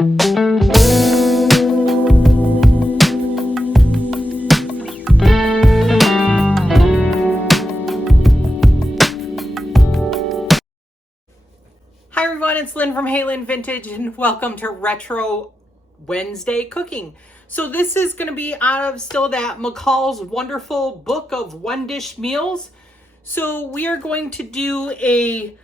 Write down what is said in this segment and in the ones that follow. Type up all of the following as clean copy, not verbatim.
Hi everyone, it's Lynn from Hey Lynn Vintage and welcome to Retro Wednesday Cooking. So this is going to be out of still that McCall's wonderful book of one dish meals. So we are going to do a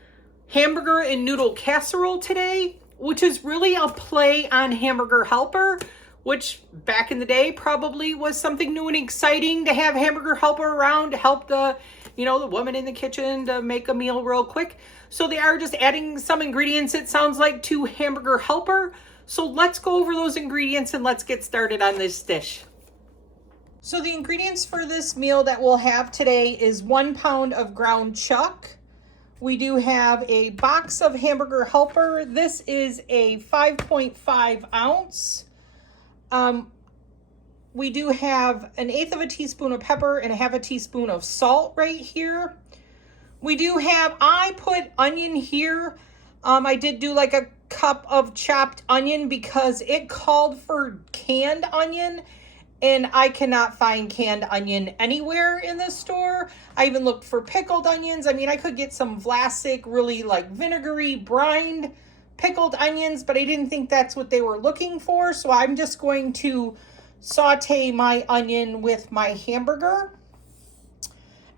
hamburger and noodle casserole today, which is really a play on Hamburger Helper, which back in the day probably was something new and exciting to have Hamburger Helper around to help the woman in the kitchen to make a meal real quick. So they are just adding some ingredients, it sounds like, to Hamburger Helper. So let's go over those ingredients and let's get started on this dish. So the ingredients for this meal that we'll have today is 1 pound of ground chuck. We do have a box of Hamburger Helper. This is a 5.5 ounce. We do have 1/8 of a teaspoon of pepper and 1/2 teaspoon of salt right here. We do have, I put onion here. I did do like a cup of chopped onion because it called for canned onion and I cannot find canned onion anywhere in the store. I even looked for pickled onions. I mean, I could get some Vlasic, really like vinegary, brined pickled onions, but I didn't think that's what they were looking for. So I'm just going to saute my onion with my hamburger.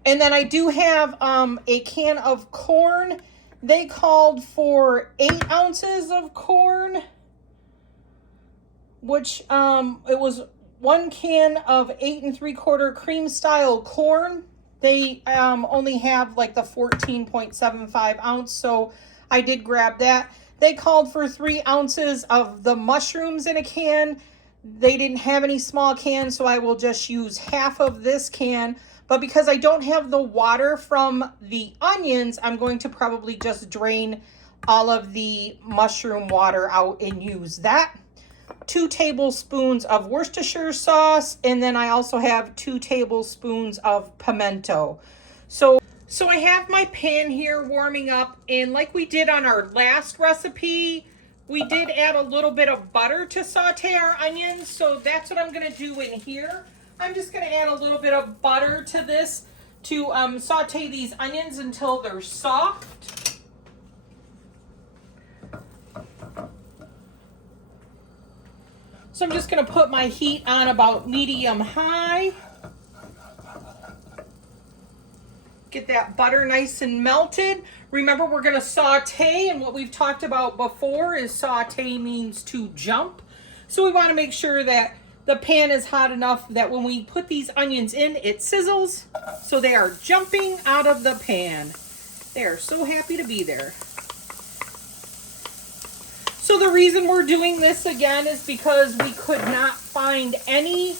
And then I do have a can of corn. They called for 8 ounces of corn, which it was 1 can of 8 3/4 cream style corn. They only have like the 14.75 ounce, so I did grab that. They called for 3 ounces of the mushrooms in a can. They didn't have any small cans, so I will just use half of this can. But because I don't have the water from the onions, I'm going to probably just drain all of the mushroom water out and use that. 2 tablespoons of Worcestershire sauce, and then I also have 2 tablespoons of pimiento. So I have my pan here warming up, and like we did on our last recipe, we did add a little bit of butter to saute our onions, so that's what I'm going to do in here. I'm just going to add a little bit of butter to this to saute these onions until they're soft. So I'm just going to put my heat on about medium-high. Get that butter nice and melted. Remember, we're going to saute, and what we've talked about before is saute means to jump. So we want to make sure that the pan is hot enough that when we put these onions in, it sizzles. So they are jumping out of the pan. They are so happy to be there. So the reason we're doing this again is because we could not find any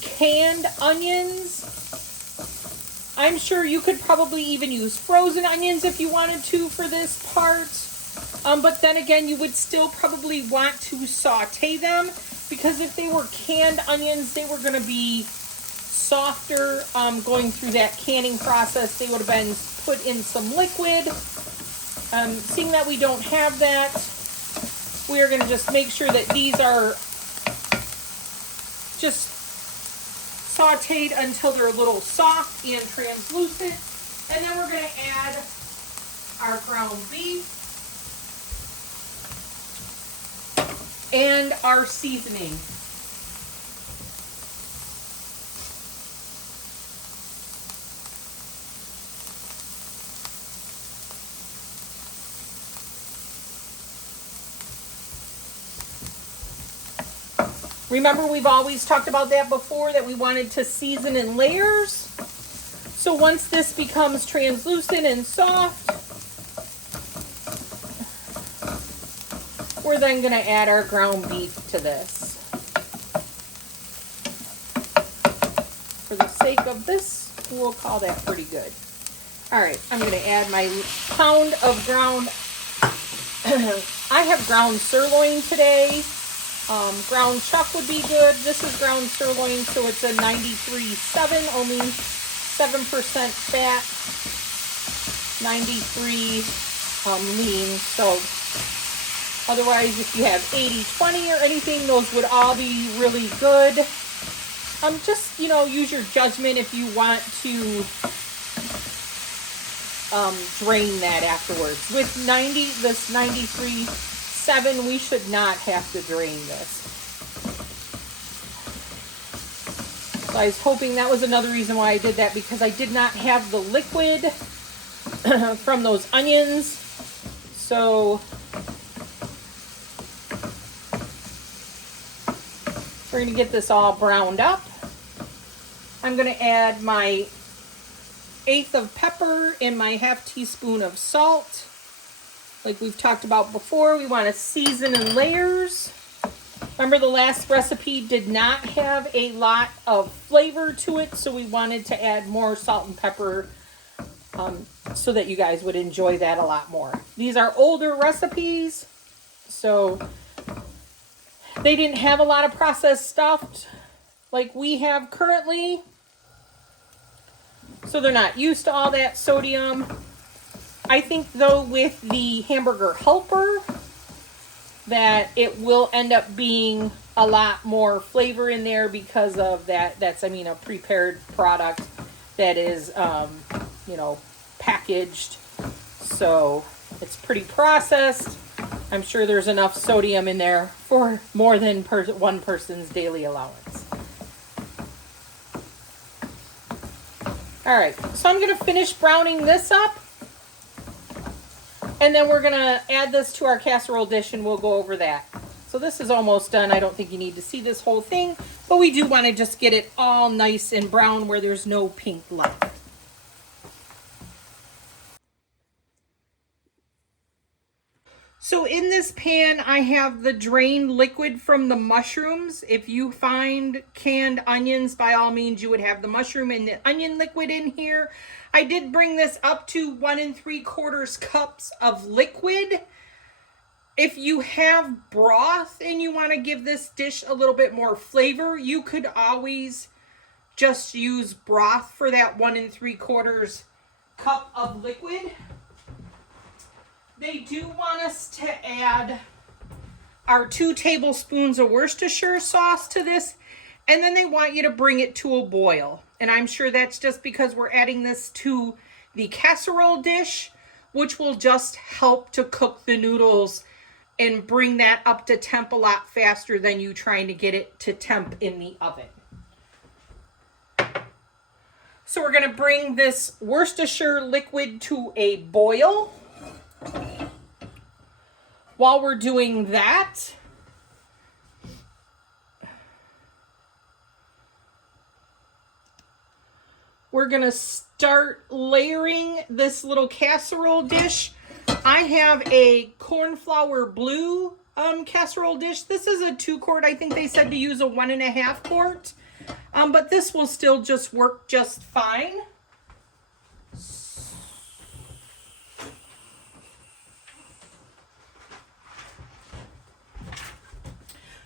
canned onions. I'm sure you could probably even use frozen onions if you wanted to for this part. But then again, you would still probably want to saute them, because if they were canned onions, they were going to be softer going through that canning process. They would have been put in some liquid. Seeing that we don't have that, we are going to just make sure that these are just sauteed until they're a little soft and translucent. And then we're going to add our ground beef and our seasoning. Remember, we've always talked about that before, that we wanted to season in layers. So once this becomes translucent and soft, we're then going to add our ground beef to this. For the sake of this, we'll call that pretty good. All right, I'm going to add my pound of ground. I have ground sirloin today. Ground chuck would be good. This is ground sirloin, so it's a 93.7, only 7% fat, 93 lean. So Otherwise, if you have 80-20 or anything, those would all be really good. Just, you know, use your judgment if you want to drain that afterwards. With this 93.7, we should not have to drain this. So I was hoping that was another reason why I did that, because I did not have the liquid from those onions. So we're going to get this all browned up. I'm going to add my 1/8 of pepper and my 1/2 teaspoon of salt. Like we've talked about before, we want to season in layers. Remember, the last recipe did not have a lot of flavor to it, so we wanted to add more salt and pepper so that you guys would enjoy that a lot more. These are older recipes, so they didn't have a lot of processed stuff like we have currently. So they're not used to all that sodium. I think, though, with the hamburger helper, that it will end up being a lot more flavor in there because of that. That's, I mean, a prepared product that is, you know, packaged. So it's pretty processed. I'm sure there's enough sodium in there for more than one person's daily allowance. All right, so I'm going to finish browning this up, and then we're going to add this to our casserole dish, and we'll go over that. So this is almost done. I don't think you need to see this whole thing, but we do want to just get it all nice and brown where there's no pink left. So in this pan, I have the drained liquid from the mushrooms. If you find canned onions, by all means, you would have the mushroom and the onion liquid in here. I did bring this up to 1 3/4 cups of liquid. If you have broth and you want to give this dish a little bit more flavor, you could always just use broth for that 1 3/4 cup of liquid. They do want us to add our 2 tablespoons of Worcestershire sauce to this, and then they want you to bring it to a boil. And I'm sure that's just because we're adding this to the casserole dish, which will just help to cook the noodles and bring that up to temp a lot faster than you trying to get it to temp in the oven. So we're going to bring this Worcestershire liquid to a boil. While we're doing that, we're going to start layering this little casserole dish. I have a cornflour blue casserole dish. This is a 2-quart. I think they said to use a 1 1/2 quart. But this will still just work just fine.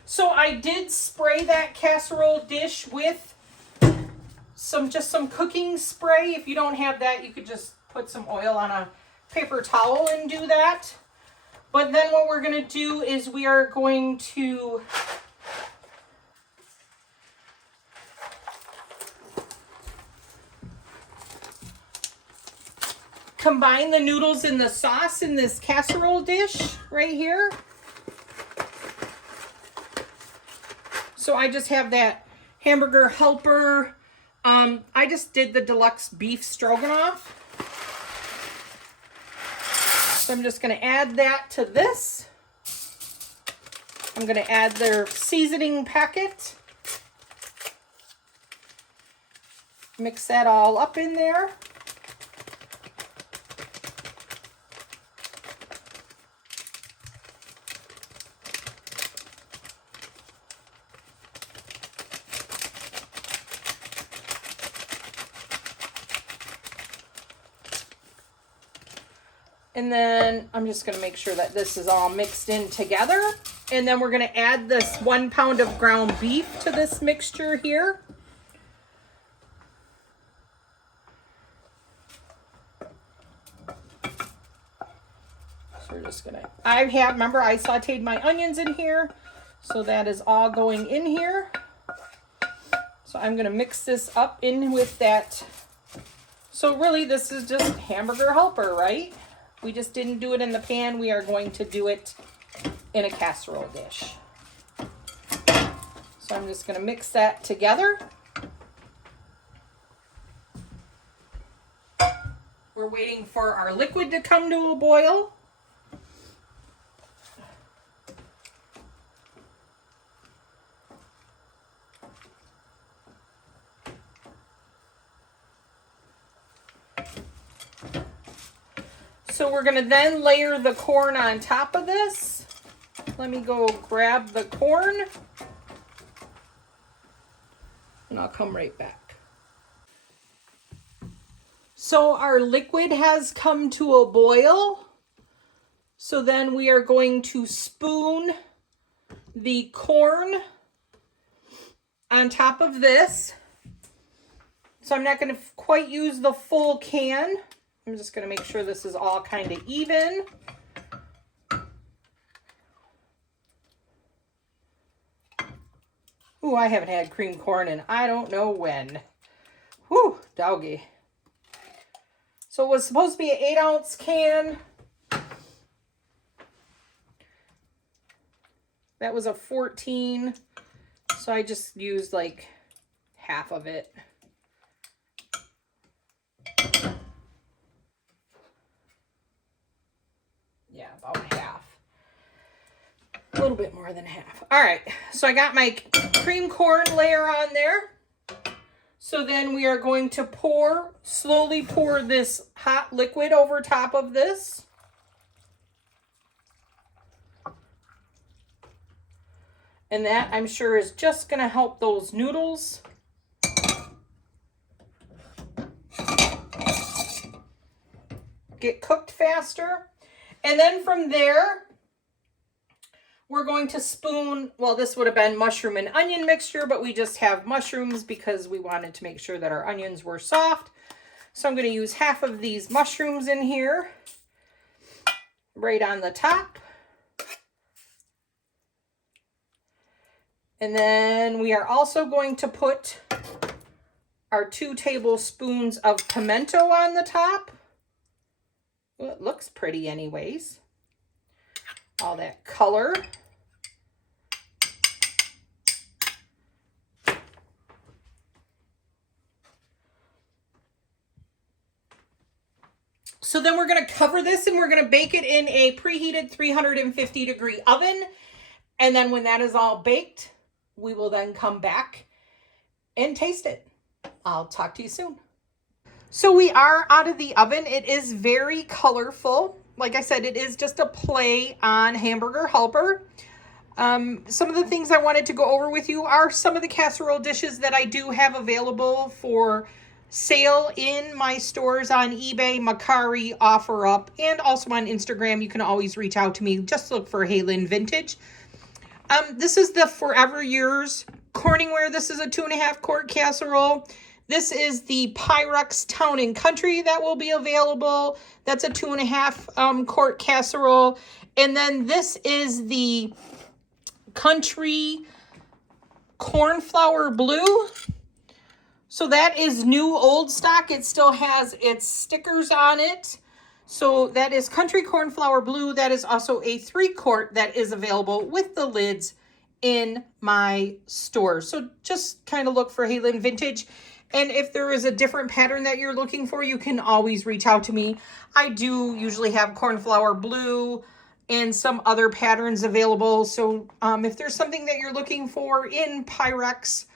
So I did spray that casserole dish with just some cooking spray. If you don't have that, you could just put some oil on a paper towel and do that. But then what we're going to do is we are going to combine the noodles and the sauce in this casserole dish right here. So I just have that hamburger helper. I just did the deluxe beef stroganoff. So I'm just going to add that to this. I'm going to add their seasoning packet. Mix that all up in there. And then I'm just going to make sure that this is all mixed in together. And then we're going to add this 1 pound of ground beef to this mixture here. So we're just gonna, remember I sauteed my onions in here. So that is all going in here. So I'm gonna mix this up in with that. So really this is just hamburger helper, right? We just didn't do it in the pan. We are going to do it in a casserole dish. So I'm just gonna mix that together. We're waiting for our liquid to come to a boil. So we're gonna then layer the corn on top of this. Let me go grab the corn and I'll come right back. So our liquid has come to a boil. So then we are going to spoon the corn on top of this. So I'm not gonna quite use the full can. I'm just going to make sure this is all kind of even. Ooh, I haven't had cream corn in I don't know when. Whew, doggy. So it was supposed to be an 8-ounce can. That was a 14. So I just used like half of it. Yeah, about half. A little bit more than half. All right, so I got my cream corn layer on there. So then we are going to slowly pour this hot liquid over top of this. And that, I'm sure, is just gonna help those noodles get cooked faster. And then from there, we're going to spoon, well, this would have been mushroom and onion mixture, but we just have mushrooms because we wanted to make sure that our onions were soft. So I'm going to use half of these mushrooms in here, right on the top. And then we are also going to put our 2 tablespoons of pimiento on the top. Well, it looks pretty anyways. All that color. So then we're going to cover this and we're going to bake it in a preheated 350-degree oven. And then when that is all baked, we will then come back and taste it. I'll talk to you soon. So we are out of the oven. It is very colorful. Like I said, it is just a play on Hamburger Helper. Some of the things I wanted to go over with you are some of the casserole dishes that I do have available for sale in my stores on eBay, Macari, OfferUp, and also on Instagram. You can always reach out to me. Just look for Haylin Vintage. This is the Forever Yours Corningware. This is a 2.5 quart casserole. This is the Pyrex Town and Country that will be available. That's a 2.5 quart casserole. And then this is the Country Cornflower Blue. So that is new old stock. It still has its stickers on it. So that is Country Cornflower Blue. That is also a 3 quart that is available with the lids in my store. So just kind of look for Haylin Vintage. And if there is a different pattern that you're looking for, you can always reach out to me. I do usually have cornflower blue and some other patterns available. So if there's something that you're looking for in Pyrex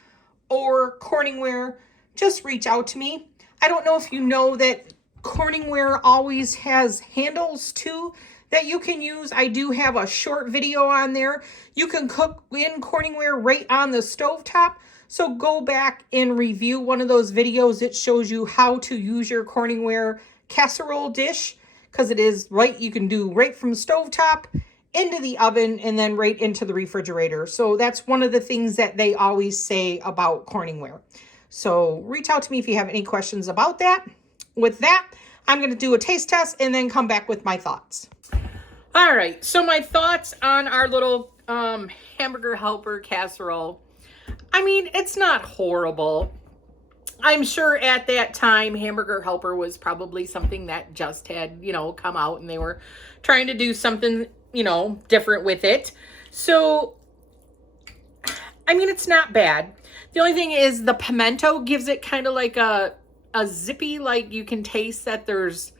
or Corningware, just reach out to me. I don't know if you know that Corningware always has handles too that you can use. I do have a short video on there. You can cook in Corningware right on the stovetop. So go back and review one of those videos. It shows you how to use your Corningware casserole dish, because it is right, you can do right from stovetop into the oven and then right into the refrigerator. So that's one of the things that they always say about Corningware. So reach out to me if you have any questions about that. With that, I'm going to do a taste test and then come back with my thoughts. All right, so my thoughts on our little hamburger helper casserole. I mean, it's not horrible. I'm sure at that time, hamburger helper was probably something that just had, come out, and they were trying to do something, different with it. So, I mean, it's not bad. The only thing is the pimiento gives it kind of like a zippy, like you can taste that there's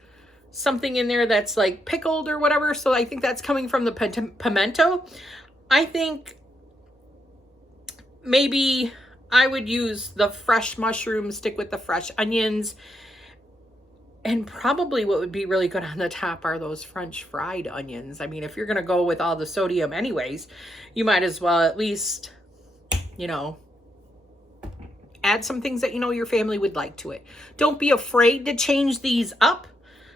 something in there that's like pickled or whatever. So I think that's coming from the pimiento. I think maybe I would use the fresh mushrooms, stick with the fresh onions, and probably what would be really good on the top are those French fried onions. I mean, if you're going to go with all the sodium anyways, you might as well at least, add some things that your family would like to it. Don't be afraid to change these up.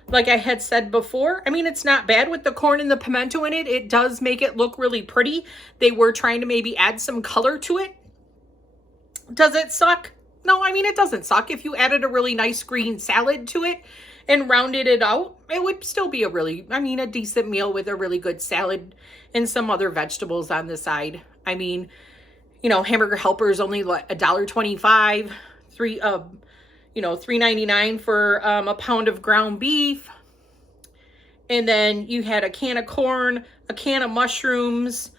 Like I had said before, I mean, it's not bad with the corn and the pimiento in it. It does make it look really pretty. They were trying to maybe add some color to it. Does it suck? No, I mean, it doesn't suck. If you added a really nice green salad to it and rounded it out, it would still be a decent meal with a really good salad and some other vegetables on the side. I mean, hamburger helper is only like $1.25, $3.99 for a pound of ground beef. And then you had a can of corn, a can of mushrooms,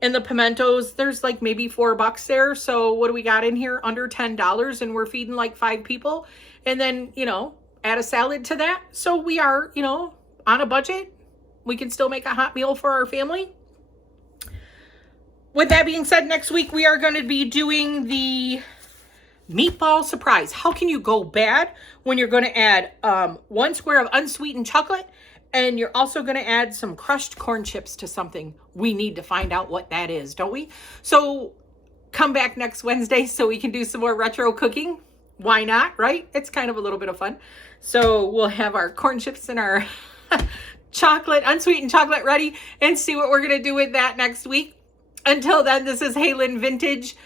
and the pimentos. There's like maybe $4 there. So what do we got in here? Under $10, and we're feeding like 5 people. And then, add a salad to that. So we are, on a budget. We can still make a hot meal for our family. With that being said, next week we are going to be doing the meatball surprise. How can you go bad when you're going to add 1 square of unsweetened chocolate, and you're also going to add some crushed corn chips to something? We need to find out what that is, don't we? So come back next Wednesday so we can do some more retro cooking. Why not, right? It's kind of a little bit of fun. So we'll have our corn chips and our unsweetened chocolate ready, and see what we're going to do with that next week. Until then, this is Haylin Vintage.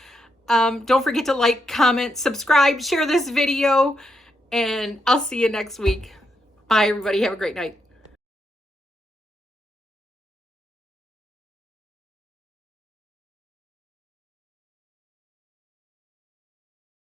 Don't forget to like, comment, subscribe, share this video, and I'll see you next week. Bye, everybody. Have a great night.